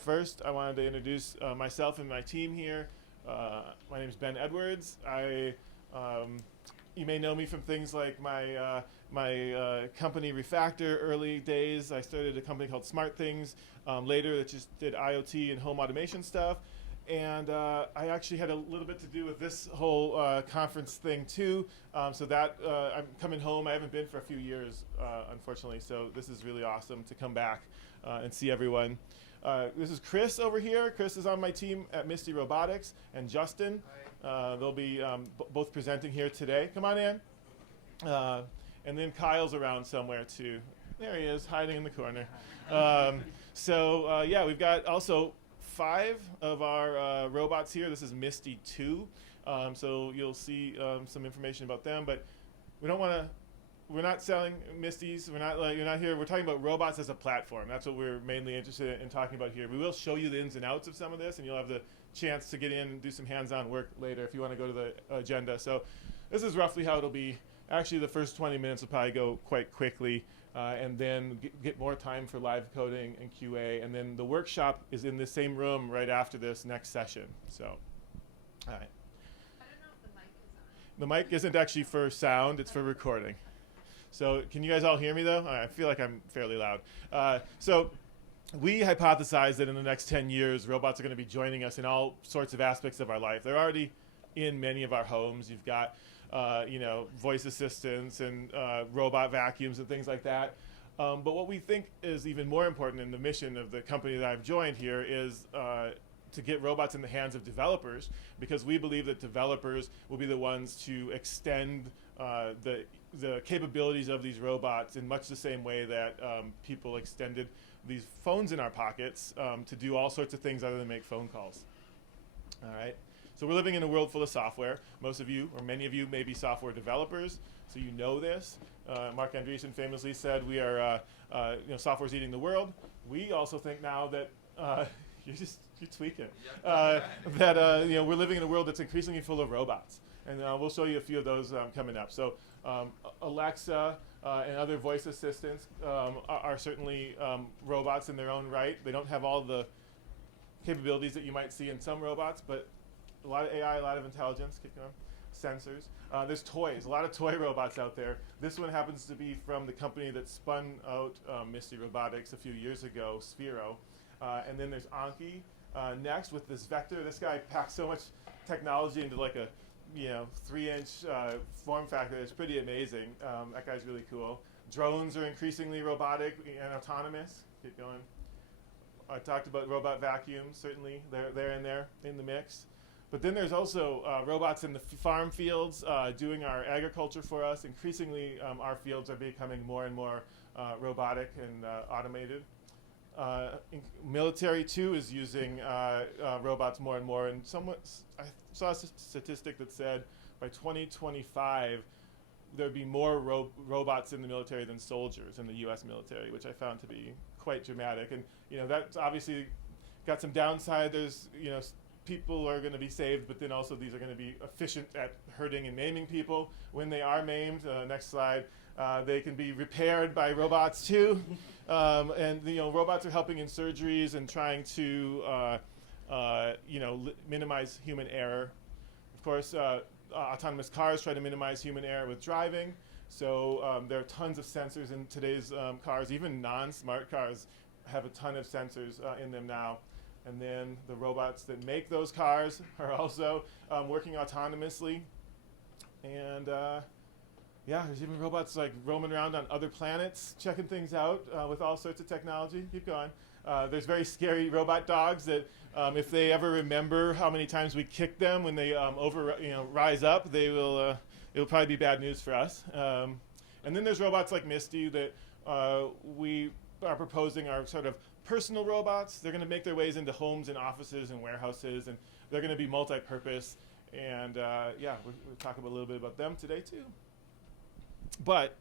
First, I wanted to introduce myself and my team here. My name is Ben Edwards. You may know me from things like my company Refactor early days. I started a company called Smart Things later that just did IoT and home automation stuff. And I actually had a little bit to do with this whole conference thing too. So that I'm coming home. I haven't been for a few years, unfortunately. So this is really awesome to come back and see everyone. This is Chris over here. Chris is on my team at Misty Robotics, and Justin. They'll be both presenting here today. Come on in. And then Kyle's around somewhere too. There he is, hiding in the corner. Yeah, we've got also 5 of our robots here. This is Misty 2. So you'll see some information about them, but we don't want to. We're not selling Misties. You're not here. We're talking about robots as a platform. That's what we're mainly interested in talking about here. We will show you the ins and outs of some of this, and you'll have the chance to get in and do some hands-on work later if you want to go to the agenda. So this is roughly how it'll be. Actually, the first 20 minutes will probably go quite quickly, and then get more time for live coding and QA. And then the workshop is in the same room right after this next session. So, all right. I don't know if the mic is on. The mic isn't actually for sound. It's for recording. So can you guys all hear me though? I feel like I'm fairly loud. So we hypothesize that in the next 10 years, robots are going to be joining us in all sorts of aspects of our life. They're already in many of our homes. You've got, voice assistants and robot vacuums and things like that. But what we think is even more important in the mission of the company that I've joined here is to get robots in the hands of developers, because we believe that developers will be the ones to extend the capabilities of these robots in much the same way that people extended these phones in our pockets to do all sorts of things other than make phone calls. All right. So we're living in a world full of software. Most of you, or many of you, may be software developers, so you know this. Mark Andreessen famously said, "We are, software's eating the world." We also think now that you're tweaking. That we're living in a world that's increasingly full of robots, and we'll show you a few of those coming up. So Alexa and other voice assistants are certainly robots in their own right. They don't have all the capabilities that you might see in some robots, but a lot of AI, a lot of intelligence. Keep going. Sensors. There's toys. A lot of toy robots out there. This one happens to be from the company that spun out Misty Robotics a few years ago, Sphero. And then there's Anki next with this Vector. This guy packs so much technology into like a 3-inch form factor. It's pretty amazing. That guy's really cool. Drones are increasingly robotic and autonomous. Keep going. I talked about robot vacuums. Certainly, they're in there in the mix. But then there's also robots in the farm fields doing our agriculture for us. Increasingly, our fields are becoming more and more robotic and automated. Military too is using robots more and more, and I saw a statistic that said by 2025 there'd be more robots in the military than soldiers in the U.S. military, which I found to be quite dramatic. And that's obviously got some downside. There's people are going to be saved, but then also these are going to be efficient at hurting and maiming people. When they are maimed, next slide, they can be repaired by robots too. And robots are helping in surgeries and trying to minimize human error. Of course, autonomous cars try to minimize human error with driving. So there are tons of sensors in today's cars. Even non-smart cars have a ton of sensors in them now. And then the robots that make those cars are also working autonomously. And there's even robots like roaming around on other planets, checking things out with all sorts of technology. Keep going. There's very scary robot dogs that if they ever remember how many times we kick them when they rise up, they will. It'll probably be bad news for us. And then there's robots like Misty that we are proposing are sort of personal robots. They're going to make their ways into homes and offices and warehouses, and they're going to be multi-purpose. And we'll talk a little bit about them today too. But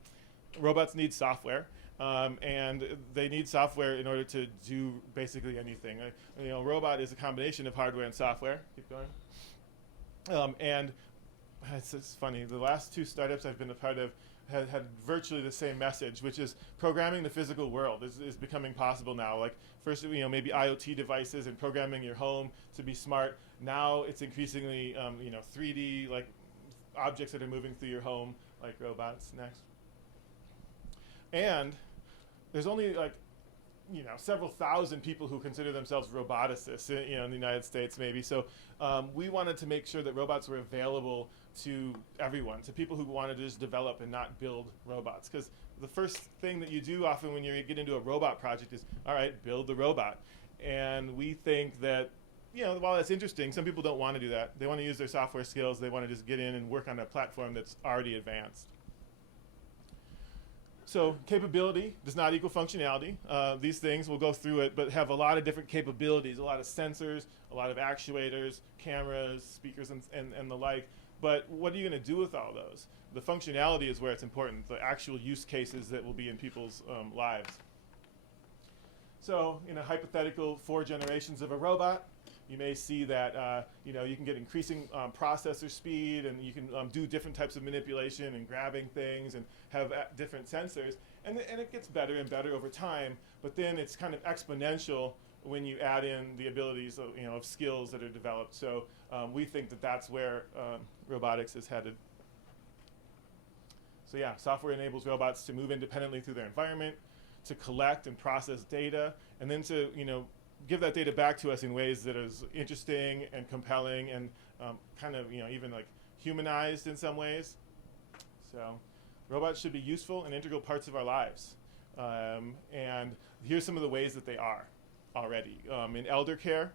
robots need software, and they need software in order to do basically anything. A robot is a combination of hardware and software. Keep going. And it's funny. The last two startups I've been a part of had virtually the same message, which is programming the physical world is becoming possible now. Like first, maybe IoT devices and programming your home to be smart. Now it's increasingly, 3D like objects that are moving through your home, like robots. Next. And there's only like, several thousand people who consider themselves roboticists, in the United States maybe. So we wanted to make sure that robots were available to everyone, to people who wanted to just develop and not build robots. Because the first thing that you do often when you get into a robot project is, all right, build the robot. And we think that, while that's interesting, some people don't want to do that. They want to use their software skills. They want to just get in and work on a platform that's already advanced. So capability does not equal functionality. These things, we'll go through it, but have a lot of different capabilities, a lot of sensors, a lot of actuators, cameras, speakers, and the like. But what are you going to do with all those? The functionality is where it's important, the actual use cases that will be in people's lives. So in a hypothetical 4 generations of a robot, you may see that you can get increasing processor speed, and you can do different types of manipulation and grabbing things and have different sensors. And it gets better and better over time, but then it's kind of exponential when you add in the abilities of skills that are developed. So we think that that's where robotics is headed. So yeah, software enables robots to move independently through their environment, to collect and process data, and then to give that data back to us in ways that is interesting and compelling and kind of even like humanized in some ways. So robots should be useful and integral parts of our lives. And here's some of the ways that they are already. In elder care,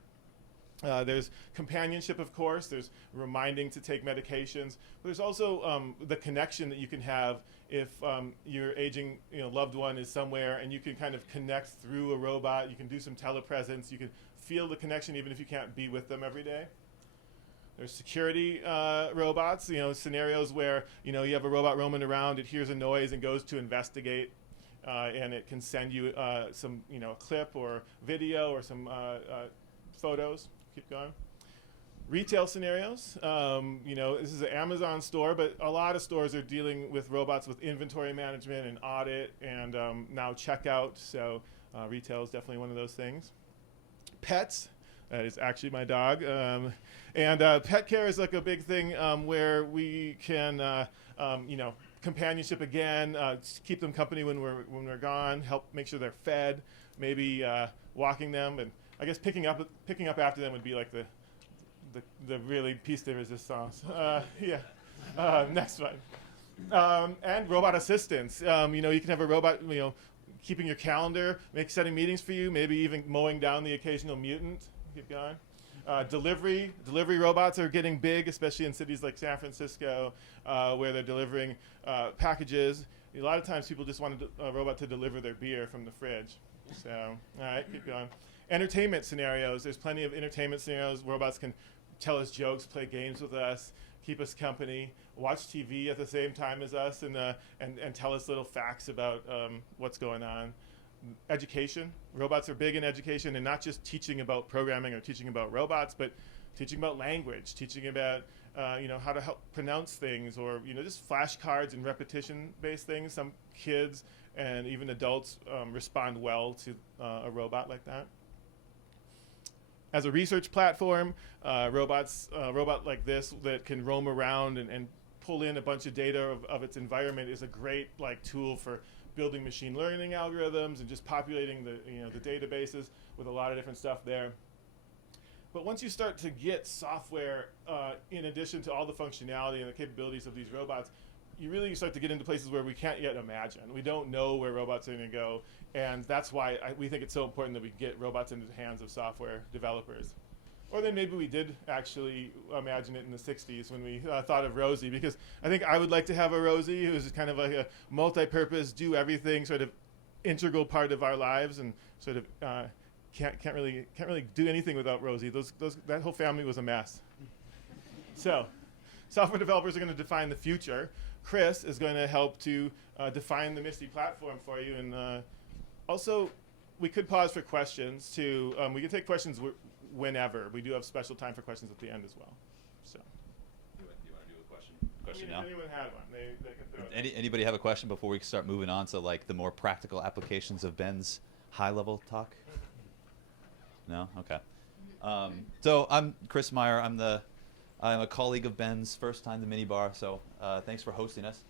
there's companionship, of course. There's reminding to take medications. But there's also the connection that you can have if your aging loved one is somewhere and you can kind of connect through a robot. You can do some telepresence. You can feel the connection even if you can't be with them every day. There's security robots, scenarios where you have a robot roaming around, it hears a noise and goes to investigate, and it can send you some a clip or video or some photos. Keep going. Retail scenarios, this is an Amazon store, but a lot of stores are dealing with robots with inventory management and audit and now checkout, so retail is definitely one of those things. Pets, that is actually my dog. And pet care is like a big thing where we can, companionship again, keep them company when we're gone, help make sure they're fed, maybe walking them, and I guess picking up after them would be like the really piece de resistance. Next one. And robot assistants. You can have a robot, keeping your calendar, setting meetings for you, maybe even mowing down the occasional mutant. Keep going. Delivery robots are getting big, especially in cities like San Francisco, where they're delivering packages. A lot of times people just want a robot to deliver their beer from the fridge. So, all right, keep going. Entertainment scenarios. There's plenty of entertainment scenarios. Robots can tell us jokes, play games with us, keep us company, watch TV at the same time as us, and tell us little facts about what's going on. Education. Robots are big in education, and not just teaching about programming or teaching about robots, but teaching about language, teaching about how to help pronounce things, or just flashcards and repetition-based things. Some kids and even adults respond well to a robot like that. As a research platform, robot like this that can roam around and pull in a bunch of data of its environment is a great tool for building machine learning algorithms and just populating the databases with a lot of different stuff there. But once you start to get software in addition to all the functionality and the capabilities of these robots, you really start to get into places where we can't yet imagine. We don't know where robots are going to go, and that's why we think it's so important that we get robots into the hands of software developers. Or then maybe we did actually imagine it in the 60s when we thought of Rosie, because I think I would like to have a Rosie who's kind of like a multi-purpose, do everything sort of integral part of our lives, and sort of can't really do anything without Rosie. That whole family was a mess. So, software developers are going to define the future. Chris is going to help to define the MISTI platform for you, and also we could pause for questions too. We can take questions whenever. We do have special time for questions at the end as well. So. Do you want to do question if now. anyone had one, they can throw it. Anybody have a question before we start moving on to like the more practical applications of Ben's high-level talk? No? Okay. So I'm Chris Meyer. I'm a colleague of Ben's, first time to MinneBar, so thanks for hosting us.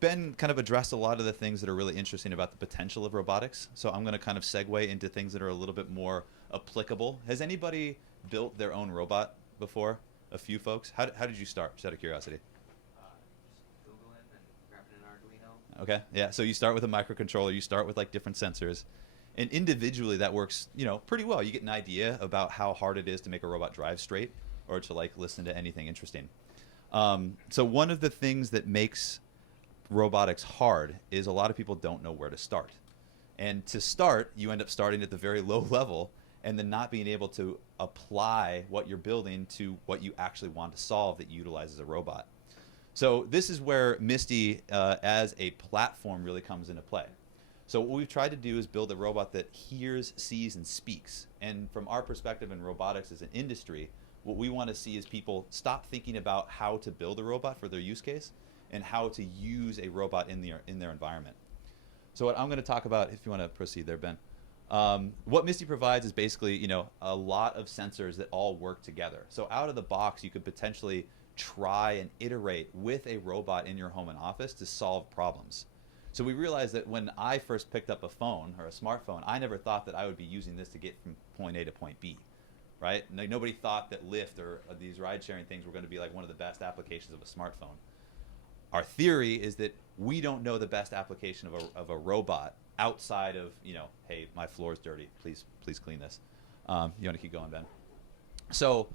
Ben kind of addressed a lot of the things that are really interesting about the potential of robotics, so I'm going to kind of segue into things that are a little bit more applicable. Has anybody built their own robot before? A few folks? How did you start, just out of curiosity? Just Googling and grabbing an Arduino. Okay, yeah, so you start with a microcontroller, you start with like different sensors, and individually that works, pretty well. You get an idea about how hard it is to make a robot drive straight or to like listen to anything interesting. So one of the things that makes robotics hard is a lot of people don't know where to start. And to start, you end up starting at the very low level and then not being able to apply what you're building to what you actually want to solve that utilizes a robot. So this is where Misty as a platform really comes into play. So what we've tried to do is build a robot that hears, sees, and speaks. And from our perspective in robotics as an industry, what we want to see is people stop thinking about how to build a robot for their use case and how to use a robot in their environment. So what I'm going to talk about, if you want to proceed there, Ben, what Misty provides is basically, a lot of sensors that all work together. So out of the box, you could potentially try and iterate with a robot in your home and office to solve problems. So we realized that when I first picked up a phone or a smartphone, I never thought that I would be using this to get from point A to point B, right? Nobody thought that Lyft or these ride-sharing things were going to be like one of the best applications of a smartphone. Our theory is that we don't know the best application of a robot outside of, hey, my floor is dirty. Please clean this. You want to keep going, Ben? So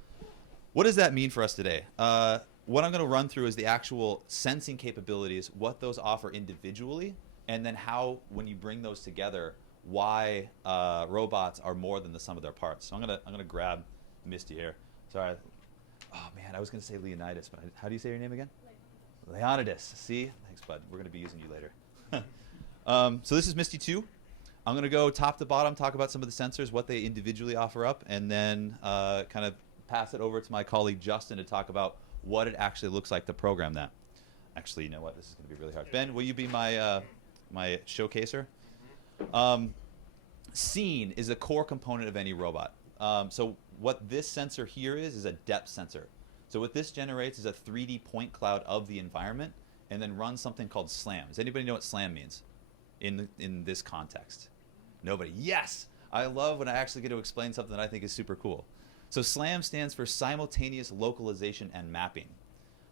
what does that mean for us today? What I'm going to run through is the actual sensing capabilities, what those offer individually, and then how, when you bring those together, why robots are more than the sum of their parts. So I'm gonna grab Misty here. Sorry. Oh man, I was going to say Leonidas, but how do you say your name again? Leonidas. See? Thanks, bud. We're going to be using you later. So this is Misty 2. I'm going to go top to bottom, talk about some of the sensors, what they individually offer up, and then kind of pass it over to my colleague Justin to talk about what it actually looks like to program that. Actually, you know what? This is going to be really hard. Ben, will you be my my showcaser? Scene is a core component of any robot. So what this sensor here is a depth sensor. So what this generates is a 3D point cloud of the environment and then runs something called SLAM. Does anybody know what SLAM means in this context? Nobody. Yes! I love when I actually get to explain something that I think is super cool. So SLAM stands for Simultaneous Localization and Mapping.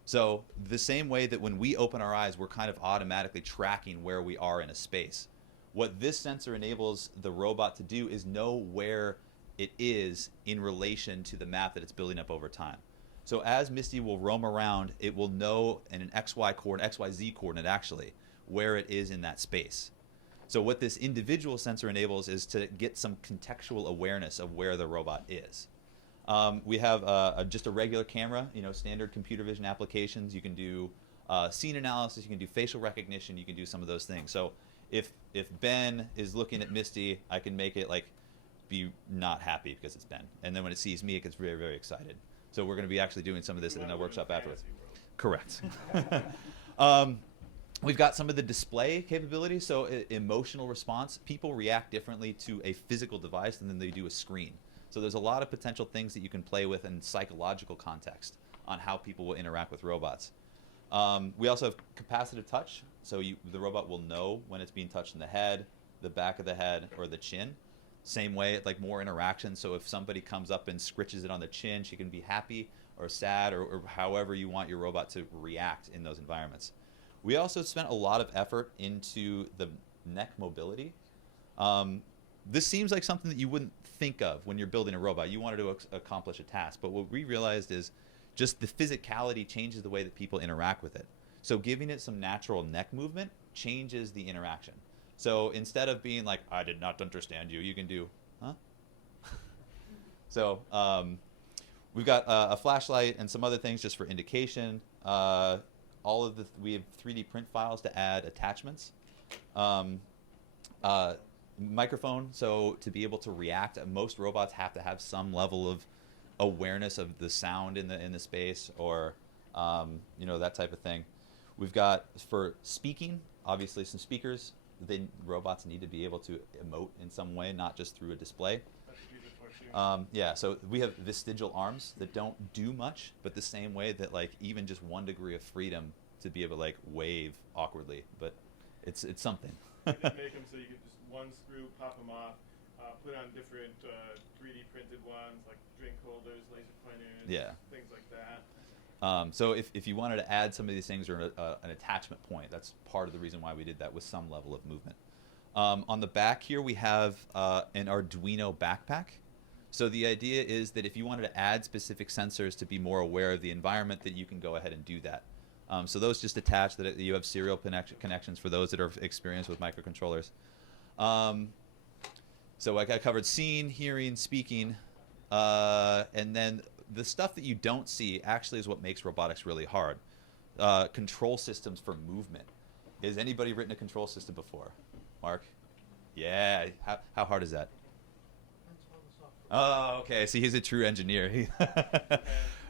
So the same way that when we open our eyes, we're kind of automatically tracking where we are in a space. What this sensor enables the robot to do is know where it is in relation to the map that it's building up over time. So as Misty will roam around, it will know in an XYZ coordinate actually, where it is in that space. So what this individual sensor enables is to get some contextual awareness of where the robot is. We have just a regular camera, standard computer vision applications. You can do scene analysis, you can do facial recognition, you can do some of those things. So if Ben is looking at Misty, I can make it like be not happy because it's Ben. And then when it sees me, it gets very, very excited. So we're going to be actually doing some of this in a workshop afterwards. Correct. We've got some of the display capabilities. So emotional response. People react differently to a physical device than they do a screen. So there's a lot of potential things that you can play with in psychological context on how people will interact with robots. We also have capacitive touch. So the robot will know when it's being touched in the head, the back of the head, or the chin. Same way, like more interaction. So if somebody comes up and scritches it on the chin, she can be happy or sad or however you want your robot to react in those environments. We also spent a lot of effort into the neck mobility. This seems like something that you wouldn't think of when you're building a robot. You wanted to accomplish a task, but what we realized is just the physicality changes the way that people interact with it. So giving it some natural neck movement changes the interaction. So instead of being like, I did not understand you, you can do, huh? So we've got a flashlight and some other things just for indication. We have 3D print files to add attachments. Microphone, so to be able to react, most robots have to have some level awareness of the sound in the space, or that type of thing. We've got, for speaking, obviously some speakers. Robots need to be able to emote in some way, not just through a display. So we have vestigial arms that don't do much, but the same way that like even just 1 degree of freedom to be able to like wave awkwardly, but it's something. You can make them so you can just one screw, pop them off, put on different 3D printed ones like drink holders, laser pointers, things like that. So if you wanted to add some of these things or an attachment point, that's part of the reason why we did that, with some level of movement. On the back here we have an Arduino backpack. So the idea is that if you wanted to add specific sensors to be more aware of the environment, that you can go ahead and do that. So those just attach, that you have serial connections for those that are experienced with microcontrollers. So I covered seeing, hearing, speaking, and then the stuff that you don't see actually is what makes robotics really hard. Control systems for movement. Has anybody written a control system before? Mark? Yeah. How hard is that? Oh, okay. See, he's a true engineer.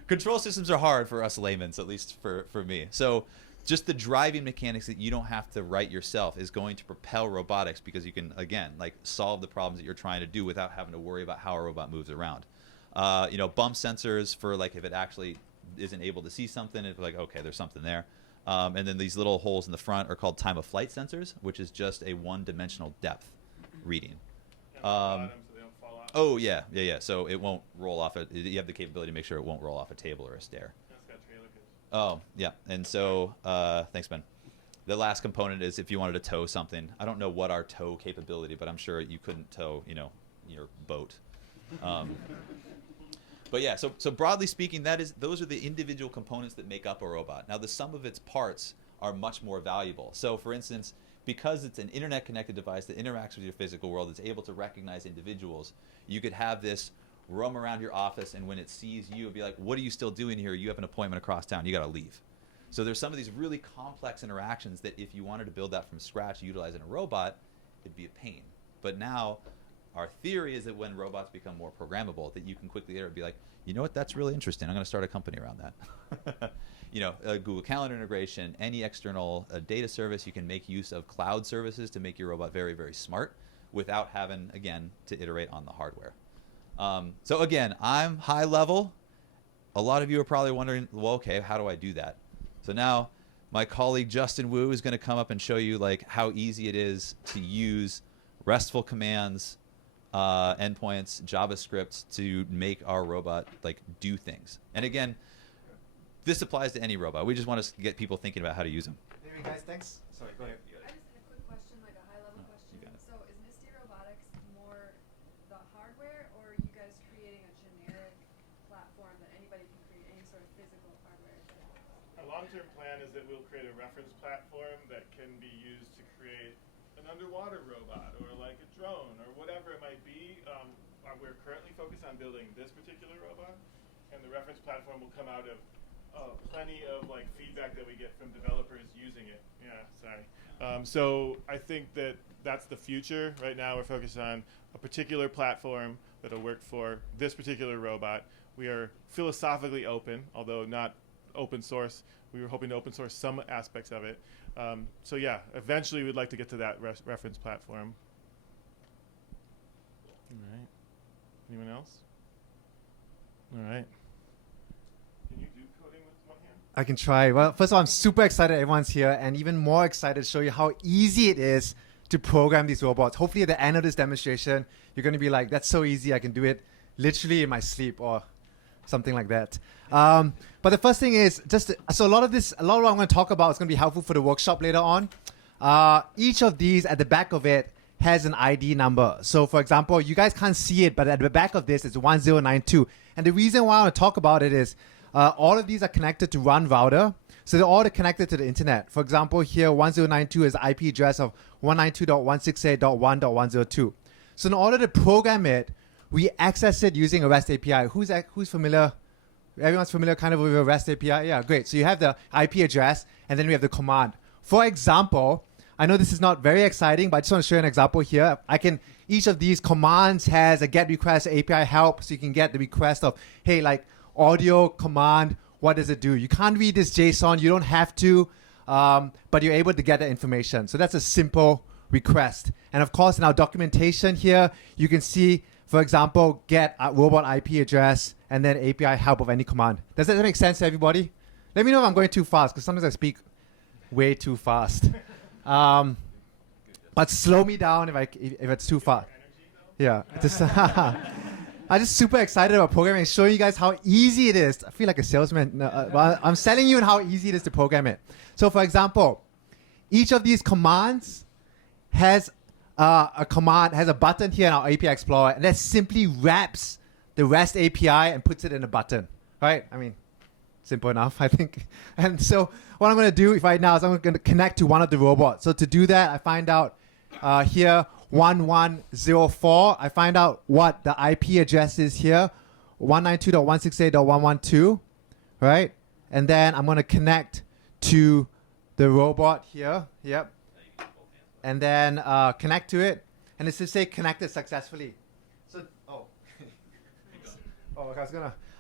Control systems are hard for us laymen, at least for me. So just the driving mechanics that you don't have to write yourself is going to propel robotics, because you can, again, like solve the problems that you're trying to do without having to worry about how a robot moves around. Bump sensors for like if it actually isn't able to see something, it's like, okay, there's something there. And then these little holes in the front are called time of flight sensors, which is just a one-dimensional depth reading. Oh, yeah. So it won't roll off it. You have the capability to make sure it won't roll off a table or a stair. Oh, yeah. And so, thanks, Ben. The last component is if you wanted to tow something. I don't know what our tow capability, but I'm sure you couldn't tow, your boat. But yeah, so broadly speaking, those are the individual components that make up a robot. Now, the sum of its parts are much more valuable. So, for instance, because it's an internet-connected device that interacts with your physical world, it's able to recognize individuals, you could have this roam around your office, and when it sees you, it'd be like, what are you still doing here? You have an appointment across town. You got to leave. So there's some of these really complex interactions that if you wanted to build that from scratch, utilizing a robot, it'd be a pain. But now, our theory is that when robots become more programmable, that you can quickly iterate and be like, you know what, that's really interesting. I'm going to start a company around that. Google Calendar integration, any external data service, you can make use of cloud services to make your robot very, very smart without having, again, to iterate on the hardware. So again, I'm high level. A lot of you are probably wondering, well, okay, how do I do that? So now my colleague Justin Wu is going to come up and show you like how easy it is to use RESTful commands, endpoints, JavaScript to make our robot like do things. And again, this applies to any robot. We just want to get people thinking about how to use them. Anyway, guys, thanks. Sorry, go ahead. I just had a quick question, like a high-level question. You got it. So is Misty Robotics more the hardware, or are you guys creating a generic platform that anybody can create any sort of physical hardware? Our long-term plan is that we'll create a reference platform that can be used to create an underwater robot or like a drone or whatever it might be. We're currently focused on building this particular robot, and the reference platform will come out of plenty of like feedback that we get from developers using it. Yeah, sorry. So I think that that's the future. Right now we're focused on a particular platform that'll work for this particular robot. We are philosophically open, although not open source. We were hoping to open source some aspects of it. So yeah, eventually we'd like to get to that reference platform. All right. Anyone else? All right. Can you do coding with one hand? I can try. Well, first of all, I'm super excited everyone's here, and even more excited to show you how easy it is to program these robots. Hopefully at the end of this demonstration, you're going to be like, that's so easy, I can do it literally in my sleep or something like that. But the first thing is, so a lot of what I'm going to talk about is going to be helpful for the workshop later on. Each of these at the back of it has an ID number. So for example, you guys can't see it, but at the back of this is 1092. And the reason why I want to talk about it is all of these are connected to one router. So they're all connected to the internet. For example, here 1092 is IP address of 192.168.1.102. So in order to program it, we access it using a REST API. Who's familiar? Everyone's familiar kind of with a REST API? Yeah, great. So you have the IP address, and then we have the command. For example, I know this is not very exciting, but I just want to show you an example here. Each of these commands has a get request API help, so you can get the request of, hey, like audio command, what does it do? You can't read this JSON, you don't have to, but you're able to get the information. So that's a simple request. And of course, in our documentation here, you can see, for example, get a robot IP address and then API help of any command. Does that make sense to everybody? Let me know if I'm going too fast, because sometimes I speak way too fast. But slow me down if it's too fast. Yeah. I'm just super excited about programming and showing you guys how easy it is. I feel like a salesman. No, but I'm selling you on how easy it is to program it. So for example, each of these commands has a button here in our API Explorer, and that simply wraps the REST API and puts it in a button, right? I mean, simple enough, I think. And so what I'm going to do right now is I'm going to connect to one of the robots. So to do that, I find out here 1104. I find out what the IP address is here, 192.168.112, right? And then I'm going to connect to the robot here. Yep. And then connect to it, and it's to say connected successfully. So, I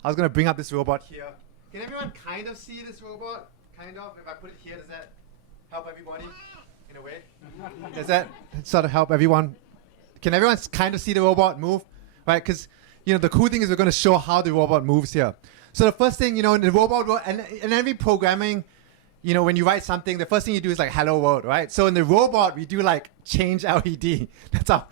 was gonna bring up this robot here. Can everyone kind of see this robot? Kind of. If I put it here, does that help everybody in a way? Does that sort of help everyone? Can everyone kind of see the robot move? Right? Because the cool thing is we're gonna show how the robot moves here. So the first thing, in the robot and in every programming, when you write something, the first thing you do is like hello world, right? So in the robot, we do like change LED. That's our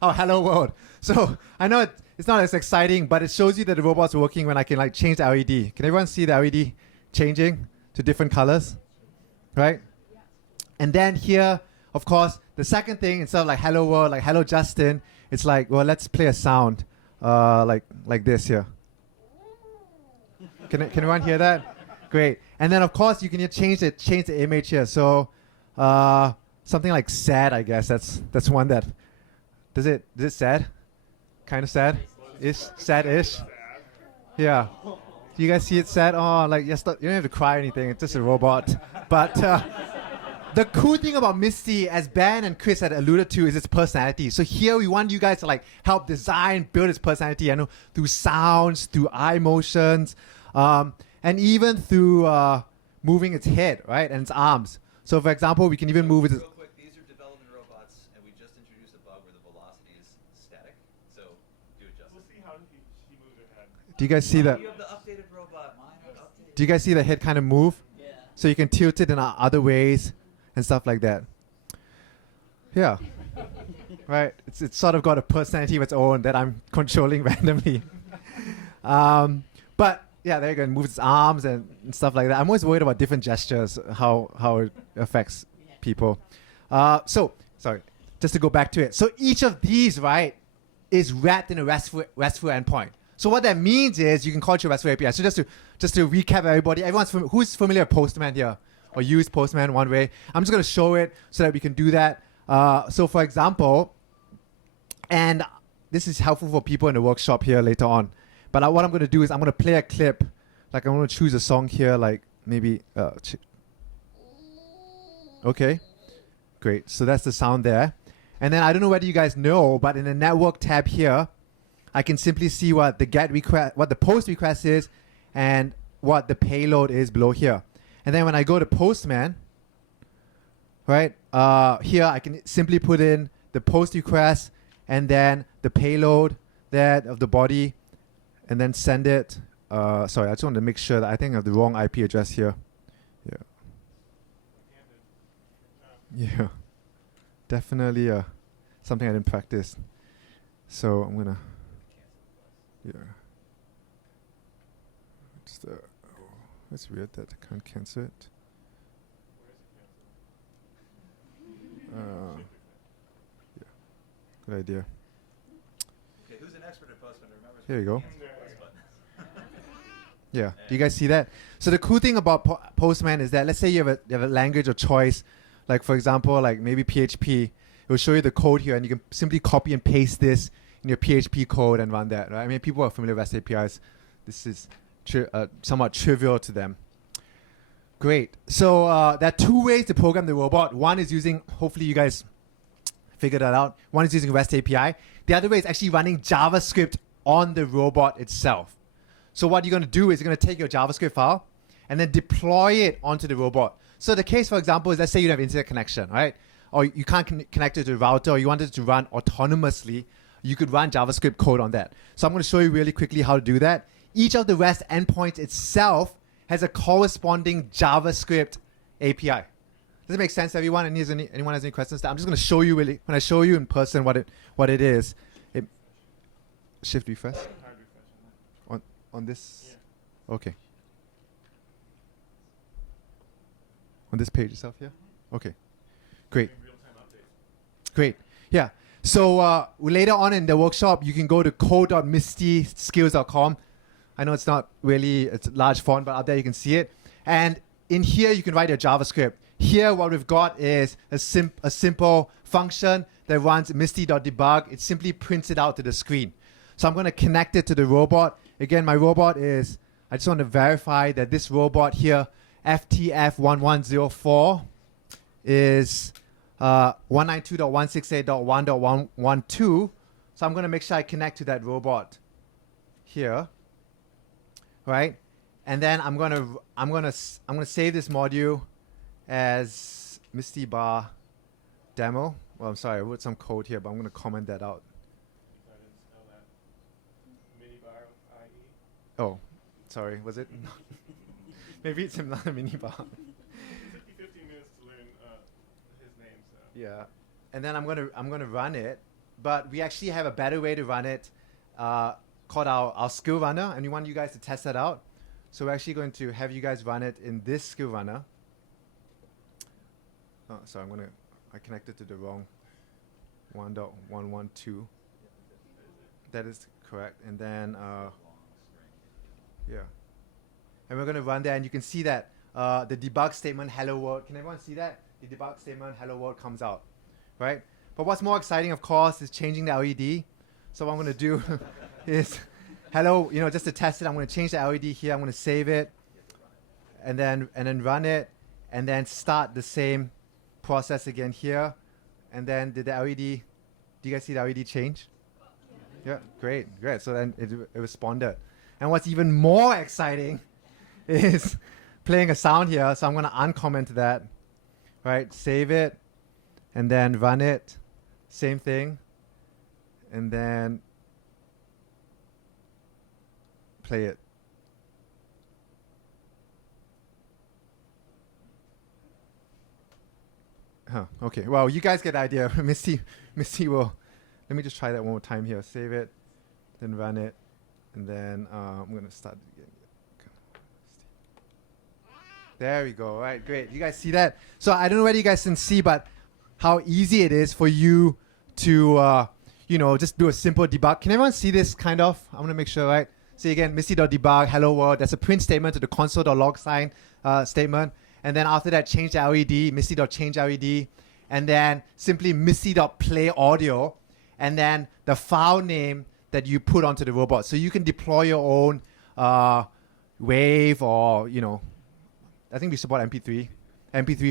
hello world. So I know it's not as exciting, but it shows you that the robot's working when I can like change the LED. Can everyone see the LED changing to different colors, right? Yeah. And then here, of course, the second thing, instead of like hello world, like hello Justin, it's like, well, let's play a sound like this here. Can everyone hear that? Great. And then of course you can change the image here. So something like sad, I guess. That's one that is it sad? Kind of sad? Sad-ish? Yeah. Do you guys see it sad? Oh, like you don't have to cry or anything. It's just a robot. But the cool thing about Misty, as Ben and Chris had alluded to, is its personality. So here we want you guys to like help design, build its personality, through sounds, through eye motions, and even through moving its head, right, and its arms. So for example, we can even move it. Real quick, these are development robots, and we just introduced a bug where the velocity is static. So do it justice. We'll see how she moves her head. Do you guys see that? You have the updated robot. Mine are updated. Do you guys see the head kind of move? Yeah. So you can tilt it in other ways and stuff like that. Yeah. Right. It's sort of got a personality of its own that I'm controlling randomly. But yeah, there you go. It moves its arms and stuff like that. I'm always worried about different gestures, how it affects people. So, sorry, just to go back to it. So each of these, right, is wrapped in a RESTful endpoint. So what that means is you can call it your RESTful API. So just to recap everybody, who's familiar with Postman here? Or used Postman one way? I'm just going to show it so that we can do that. So for example, and this is helpful for people in the workshop here later on. But what I'm going to do is I'm going to play a clip. Like I'm going to choose a song here, like maybe. Okay, great. So that's the sound there. And then I don't know whether you guys know, but in the network tab here, I can simply see what the get request, what the post request is, and what the payload is below here. And then when I go to Postman, right, here I can simply put in the post request and then the payload there of the body, and then send it. Sorry, I just want to make sure that I think I have the wrong IP address here. Yeah, definitely something I didn't practice. So I'm gonna, just that's weird that I can't cancel it. Yeah, good idea. Okay, who's an expert at Postman? Remember? Here you go. Yeah, do you guys see that? So the cool thing about Postman is that let's say you have a language of choice, like for example, like maybe PHP. It will show you the code here, and you can simply copy and paste this in your PHP code and run that. Right? I mean, people are familiar with REST APIs. This is somewhat trivial to them. Great. So there are two ways to program the robot. One is using, hopefully you guys figured that out. One is using REST API. The other way is actually running JavaScript on the robot itself. So what you're going to do is you're going to take your JavaScript file and then deploy it onto the robot. So the case, for example, is let's say you have internet connection, right? Or you can't connect it to the router, or you want it to run autonomously. You could run JavaScript code on that. So I'm going to show you really quickly how to do that. Each of the REST endpoints itself has a corresponding JavaScript API. Does it make sense to everyone? Anyone has any questions? I'm just going to show you really, when I show you in person what it is. Shift refresh? Hard refresh On this? Yeah. Okay. On this page itself, yeah? Okay. Great. Real-time updates. Great. Yeah. So later on in the workshop, you can go to code.mistyskills.com. I know it's not really, it's a large font, but out there you can see it. And in here, you can write your JavaScript. Here, what we've got is a simple function that runs misty.debug. It simply prints it out to the screen. So I'm going to connect it to the robot. Again, my robot is, I just want to verify that this robot here, FTF1104, is 192.168.1.112. So I'm going to make sure I connect to that robot here, right? And then I'm gonna save this module as MinneBar demo. Well, I'm sorry, I wrote some code here, but I'm going to comment that out. I didn't spell that. MinneBar IE. Oh, sorry, was it? Maybe it's not a MinneBar. It took me 15 minutes to learn his name, so. Yeah, and then I'm gonna run it, but we actually have a better way to run it, called our skill runner, and we want you guys to test that out. So we're actually going to have you guys run it in this skill runner. Oh, sorry, I connected to the wrong 1.112. That is correct, and then yeah, and we're gonna run that, and you can see that the debug statement hello world. Can everyone see that? The debug statement hello world comes out, right? But what's more exciting, of course, is changing the LED. So what I'm going to do is hello, just to test it, I'm going to change the LED here. I'm going to save it and then run it and then start the same process again here. And then did the LED, do you guys see the LED change? Yeah, great. So then it responded. And what's even more exciting is playing a sound here. So I'm going to uncomment that, right? Save it and then run it. Same thing. And then play it. Huh, okay. Well, you guys get the idea. Misty will. Let me just try that one more time here. Save it, then run it, and then I'm going to start it again. There we go. All right, great. You guys see that? So I don't know whether you guys can see, but how easy it is for you to, just do a simple debug. Can everyone see this kind of? I'm going to make sure, right? See again, misty.debug, hello world. That's a print statement to the console.log sign statement. And then after that, change the LED, misty.change LED. And then simply misty.play audio. And then the file name that you put onto the robot. So you can deploy your own wave or, I think we support MP3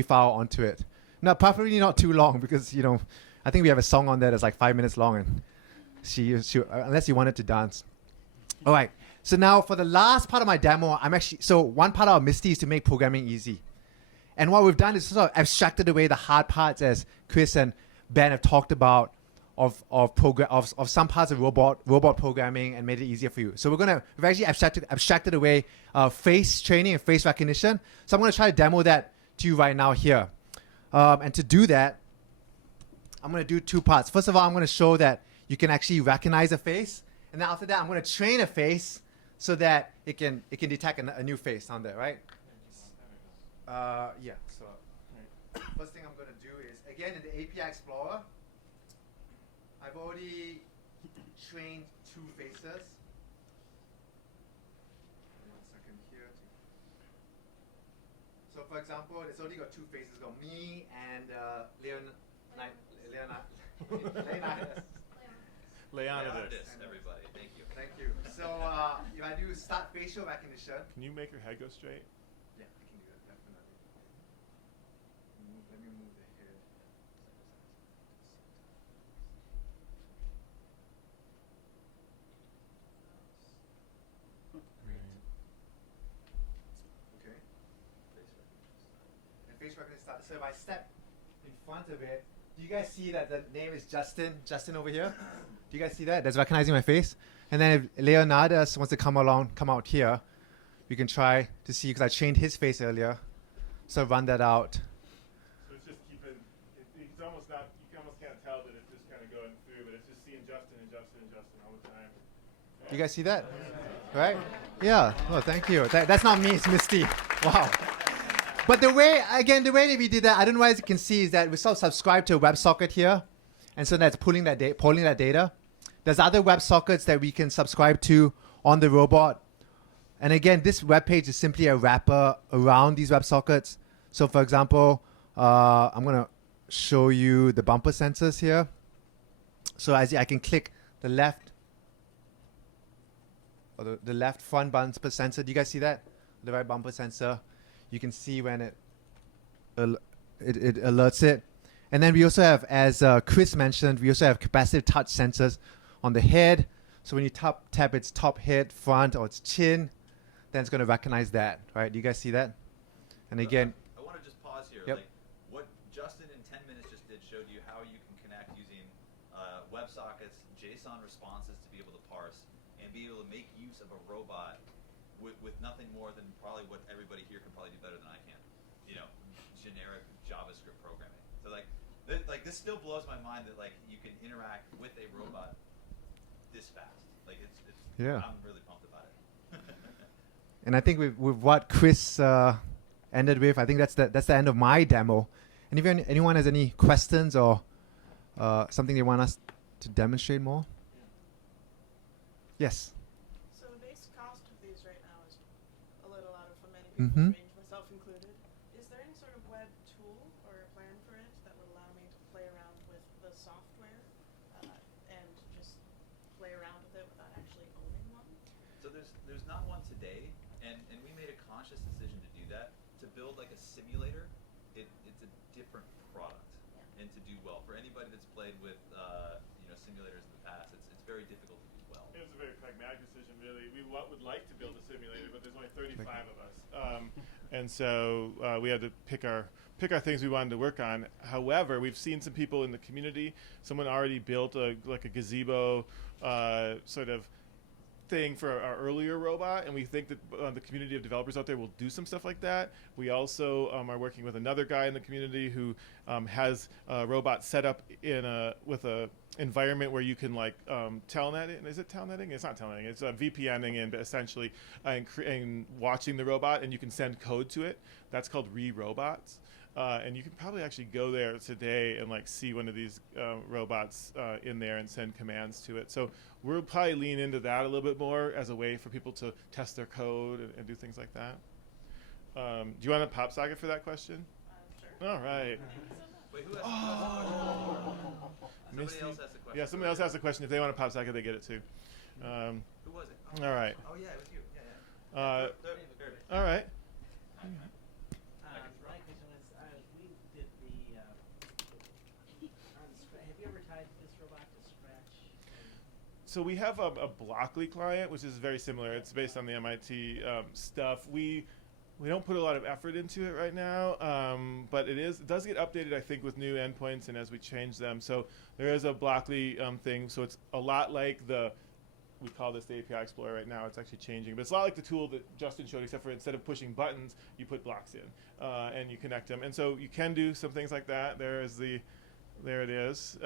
file onto it. No, preferably not too long because, I think we have a song on there that's like 5 minutes long and she unless you wanted to dance. All right. So now for the last part of my demo, one part of Misty is to make programming easy. And what we've done is sort of abstracted away the hard parts, as Chris and Ben have talked about, of some parts of robot programming and made it easier for you. So we've actually abstracted away face training and face recognition. So I'm going to try to demo that to you right now here. And to do that, I'm going to do two parts. First of all, I'm going to show that you can actually recognize a face. And then after that, I'm going to train a face so that it can detect a new face on there, right? Yeah. So first thing I'm going to do is, again, in the API Explorer, I've already trained two faces. One second here. So for example, it's already got two faces. It's got me and Leonidas. Leonidas. Everybody, thank you. Thank you. So if I do start facial recognition. Can you make her head go straight? Yeah, I can do that, definitely. face recognition started. So if I step in front of it, do you guys see that the name is Justin? Justin over here. Do you guys see that? That's recognizing my face. And then if Leonidas wants to come out here, we can try to see, because I changed his face earlier. So run that out. So it's just keeping, it's almost not, you almost can't tell that it's just kind of going through, but it's just seeing Justin and Justin and Justin all the time. You guys see that? Right? Yeah. Oh, thank you. That's not me, it's Misty. Wow. But the way that we did that, I don't know why you can see, is that we sort of subscribe to a WebSocket here. And so that's pulling that data. There's other WebSockets that we can subscribe to on the robot. And again, this web page is simply a wrapper around these WebSockets. So for example, I'm going to show you the bumper sensors here. So as I can click the left, or the left front bumper sensor. Do you guys see that? The right bumper sensor. You can see when it alerts it. And then we also have, as Chris mentioned, we also have capacitive touch sensors on the head. So when you tap its top head, front, or its chin, then it's going to recognize that, right? Do you guys see that? And again, I want to just pause here. Yep. Like what Justin in 10 minutes just did showed you how you can connect using WebSockets, JSON responses to be able to parse and be able to make use of a robot with nothing more than probably what everybody here can probably do better than I can. You know, generic JavaScript programming. So like this still blows my mind that like you can interact with a robot this fast. Like it's Yeah. I'm really pumped about it. and I think with what Chris ended with, I think that's the end of my demo. And if anyone has any questions or something they want us to demonstrate more? Yes. So the base cost of these right now is a little out of many people's Mhm. range, myself included. Is there any sort of web tool or a plan for it that would allow me to play around with the software and just play around with it without actually owning one? So there's not one today, and we made a conscious decision to do that. To build like a simulator, it's a different product, and to do well. For anybody that's played with simulators in the past, it's very difficult to do well. It was a very pragmatic decision, really. We would like to build a simulator, but there's only 35 of us, and so we had to pick our things we wanted to work on. However, we've seen some people in the community. Someone already built a gazebo sort of thing for our earlier robot, and we think that the community of developers out there will do some stuff like that. We also are working with another guy in the community who has a robot set up with a environment where you can like telnet it. Is it telnetting? It's not telnetting. It's VPNing in essentially and watching the robot, and you can send code to it. That's called Robots. And you can probably actually go there today and like see one of these robots in there and send commands to it. So we'll probably lean into that a little bit more as a way for people to test their code and do things like that. Do you want a pop socket for that question? Sure. All right. Wait, who has the question? Somebody else has the question. Yeah, somebody else has the question. If they want a pop socket, they get it too. Who was it? All right. Oh yeah, it was you. Yeah. There it is. All right. My question was, we did the, have you ever tied this robot to Scratch? So we have a Blockly client, which is very similar. It's based on the MIT stuff. We don't put a lot of effort into it right now, but it does get updated, I think, with new endpoints and as we change them. So there is a Blockly thing. So it's a lot like we call this the API Explorer right now. It's actually changing. But it's a lot like the tool that Justin showed, except for instead of pushing buttons, you put blocks in and you connect them. And so you can do some things like that. There it is.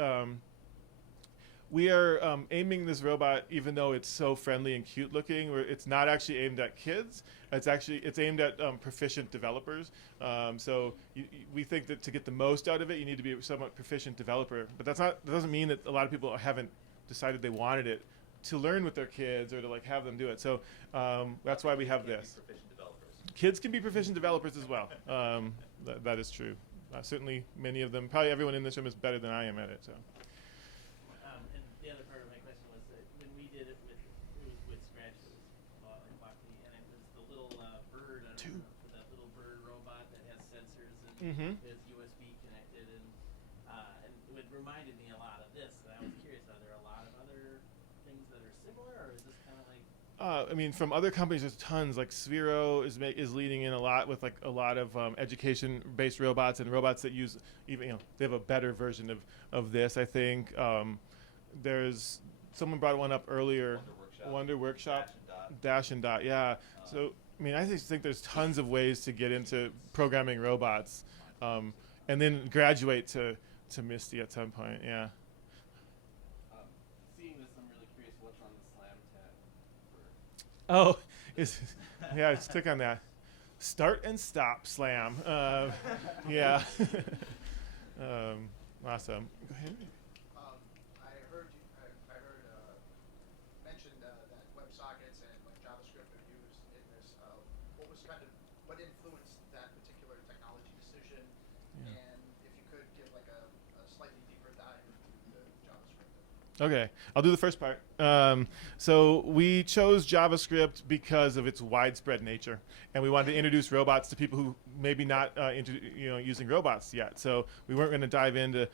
We are aiming this robot, even though it's so friendly and cute looking, it's not actually aimed at kids. It's aimed at proficient developers. So we think that to get the most out of it, you need to be a somewhat proficient developer. But that doesn't mean that a lot of people haven't decided they wanted it to learn with their kids or to like have them do it. So that's why we have this. Kids can be proficient developers as well. That is true. Certainly, many of them, probably everyone in this room is better than I am at it. So. And the other part of my question was that when we did it with Scratch, it was like Blockly, and it was the little bird, I don't know, for that little bird robot that has sensors and is USB connected, and it reminded me a lot of this. And I was curious, are there a lot of other things that are similar, or is this kind of like I mean, from other companies, there's tons. Like Sphero is leading in a lot with like a lot of education-based robots and robots that use even they have a better version of this. I think there's someone brought one up earlier. Wonder Workshop, Dash and Dot. Yeah. So I mean, I just think there's tons of ways to get into programming robots, and then graduate to Misty at some point. Yeah. Seeing this, I'm really curious what's on the Slam tab. Oh, yeah, just click on that. Start and stop slam. Yeah. Awesome. Go ahead. I heard mentioned that WebSockets and like JavaScript are used in this. What influenced that particular technology decision? Yeah. And if you could give like a slightly deeper dive into the JavaScript. Okay, I'll do the first part. So we chose JavaScript because of its widespread nature, and we wanted to introduce robots to people who maybe not using robots yet. So we weren't going to dive into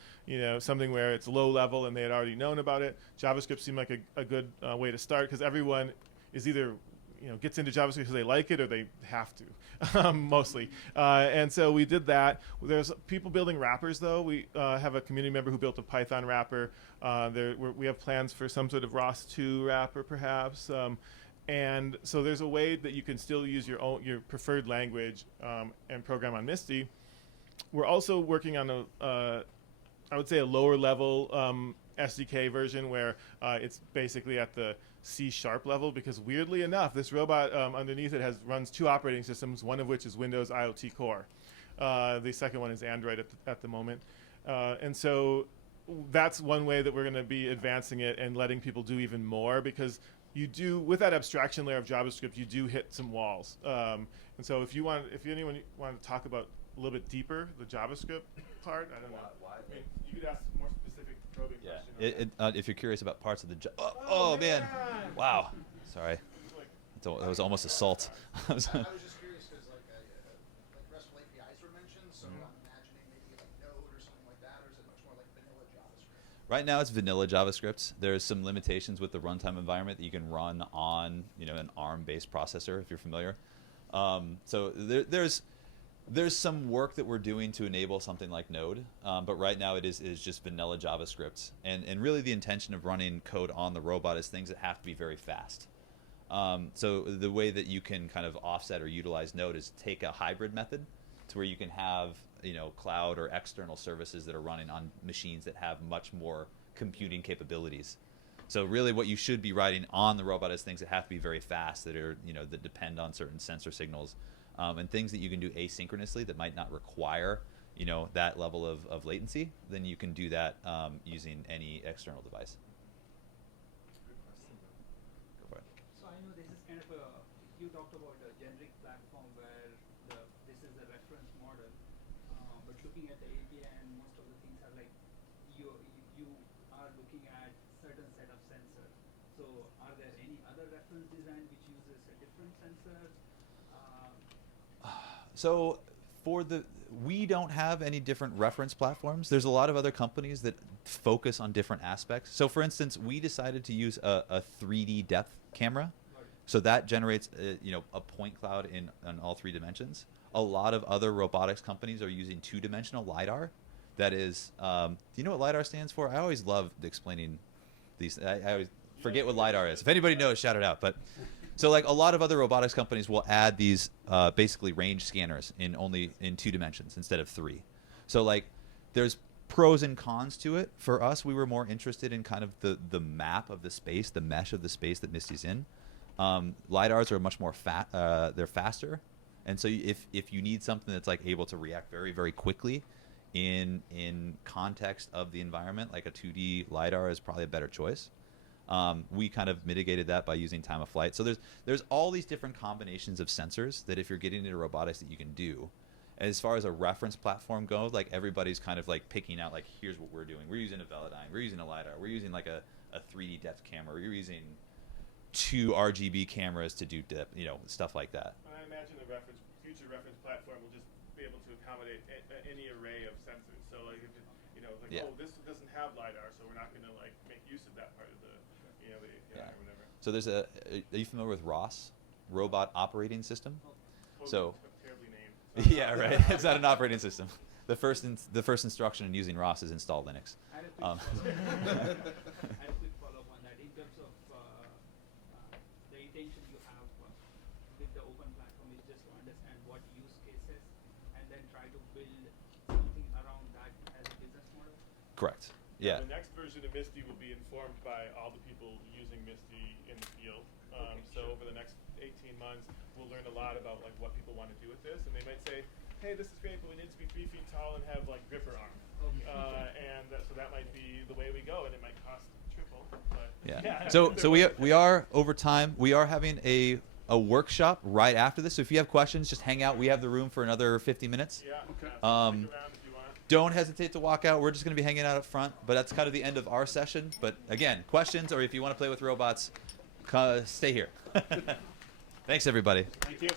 something where it's low level and they had already known about it. JavaScript seemed like a good way to start because everyone is either gets into JavaScript because they like it or they have to, mostly. And so we did that. There's people building wrappers, though. We have a community member who built a Python wrapper. We have plans for some sort of ROS 2 wrapper, perhaps. And so there's a way that you can still use your preferred language and program on Misty. We're also working on I would say a lower level SDK version where it's basically at the C# level, because weirdly enough, this robot underneath it runs 2 operating systems, one of which is Windows IoT Core. The second one is Android at the moment. And so that's one way that we're going to be advancing it and letting people do even more, because with that abstraction layer of JavaScript, you do hit some walls. And so if anyone want to talk about a little bit deeper the JavaScript part, I don't know. I mean, you could ask more specific probing questions. If you're curious about parts of the oh man, wow, sorry, that was almost assault. I was just curious because like RESTful APIs were mentioned, so I'm imagining maybe like Node or something like that, or is it much more like vanilla JavaScript? Right now, it's vanilla JavaScript. There's some limitations with the runtime environment that you can run on, an ARM-based processor, if you're familiar. So there's some work that we're doing to enable something like Node, but right now it is just vanilla JavaScript. And really the intention of running code on the robot is things that have to be very fast. So the way that you can kind of offset or utilize Node is take a hybrid method to where you can have cloud or external services that are running on machines that have much more computing capabilities. So really what you should be writing on the robot is things that have to be very fast, that are that depend on certain sensor signals. And things that you can do asynchronously that might not require, that level of latency, then you can do that using any external device. Go for it. So I know this is kind of you talked about a generic platform where this is the reference model, but looking at the API and most of the things are like you are looking at certain set of sensors. So are there any other reference design which uses a different sensor? So we don't have any different reference platforms. There's a lot of other companies that focus on different aspects. So for instance, we decided to use a 3D depth camera. So that generates a point cloud on all 3 dimensions. A lot of other robotics companies are using 2-dimensional LiDAR. That is, do you know what LiDAR stands for? I always love explaining these. I always forget what LiDAR is. If anybody knows, shout it out. But so like a lot of other robotics companies will add these basically range scanners in 2 dimensions instead of 3. So like there's pros and cons to it. For us, we were more interested in kind of the map of the space, the mesh of the space that Misty's in. LiDARs are much more they're faster. And so if you need something that's like able to react very, very quickly in context of the environment, like a 2D LiDAR is probably a better choice. We kind of mitigated that by using time of flight. So there's all these different combinations of sensors that if you're getting into robotics that you can do. As far as a reference platform goes, like everybody's kind of like picking out like, here's what we're doing. We're using a Velodyne. We're using a LiDAR. We're using like a 3D depth camera. We're using 2 RGB cameras to do stuff like that. I imagine the future reference platform will just be able to accommodate any array of sensors. So like, Yeah. this doesn't have LiDAR, so we're not going to like make use of that part of the API or whatever. So there's are you familiar with ROS, Robot Operating System? So Terribly named. yeah, right. It's not an operating system. The first instruction in using ROS is install Linux. I had a quick Um, I had a quick follow-up on that. In terms of the intention you have with the open platform is just to understand what use cases and then try to build something around that as a business model. Correct. Yeah. The next version of Misty will be informed by all the people using Misty in the field. So over the next 18 months, we'll learn a lot about like what people want to do with this, and they might say, "Hey, this is great, but we need to be 3 feet tall and have like gripper arm." So that might be the way we go, and it might cost triple. But Yeah. So we are over time. We are having a workshop right after this. So if you have questions, just hang out. We have the room for another 50 minutes. Yeah. So stick Um, around if you want. Don't hesitate to walk out. We're just going to be hanging out up front, but that's kind of the end of our session. But again, questions, or if you want to play with robots, stay here. Thanks, everybody. Thank you.